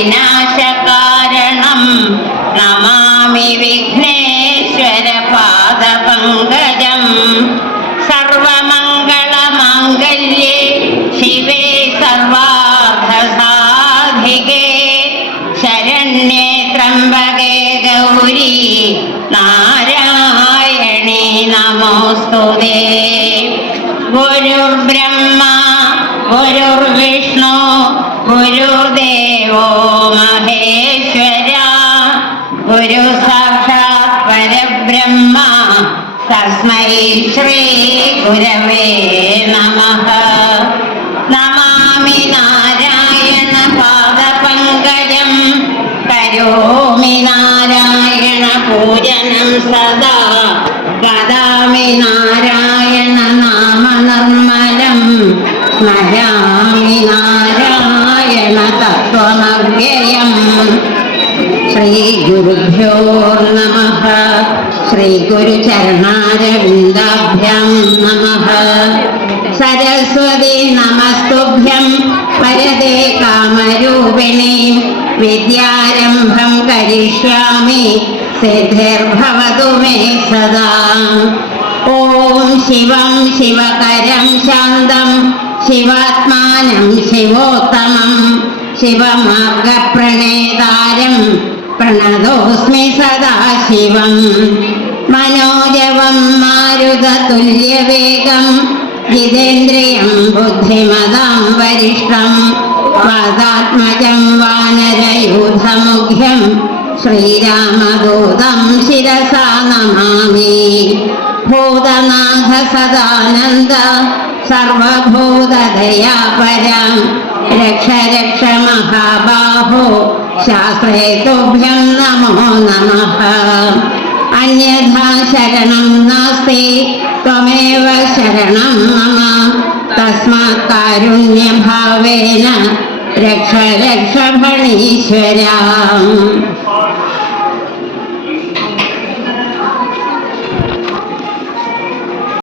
ശോകവിനാശകാരണം നമാമി വിഘ്നേശ്വര പാദപങ്കജം. സർവമംഗളമാംഗല്യേ ശിവേ സർവാധസാധികേ ശരണ്യേ ത്രംബകേ ഗൗരി നാരായണി നമോസ്തുതേ. ഗുരുർബ്രഹ്മ ഗുരുർവിഷ്ണു ഗുരു സാക്ഷാത് പരബ്രഹ്മ തസ്മൈ ശ്രീ ഗുരവേ നമ. നമാമി നാരായണ പാദപങ്കജം. കരോമി നാരായണ പൂജനം സദാ. വദാമി നാരായണ നാമ നിർമ്മലം സ്മരാമി നാരായണ തത്വമവ്യയം. ശ്രീഗുരുഭ്യോ നമ ശ്രീഗുരുചരണാരവിന്ദാഭ്യാം നമ. സരസ്വതി നമസ്തുഭ്യം. വരദേ കാമരൂപിണി. വിദ്യാരംഭം കരിഷ്യാമി. സിദ്ധിർഭവതു മേ സദാ. ഓം ശിവം ശിവകരം ശാന്തം. ശിവാത്മാനം ശിവോത്തമം. ശിവമാർഗപ്രണേതാരം പ്രണതോസ്മി സദാശിവം. മനോജവം മാരുതതുല്യവേഗം. ജിതേന്ദ്രിയം ബുദ്ധിമതാം വരിഷ്ഠം വാദാത്മജം വാനരയൂഥമുഖ്യം. ശ്രീരാമദൂതം ശിരസാ നമാമി. ഭൂതനാഥ സദാനന്ദ. സർവഭൂതദയാപരം. രക്ഷ രക്ഷ മഹാബാഹോ. ശാസ്ത്രേ തുഭ്യം നമോ നമ. അന്യഥാ ശരണം നാസ്തി ത്വമേവ ശരണം മമ തസ്മാരുണ്യഭാവേന രക്ഷ രക്ഷ ഭണീശ്വര.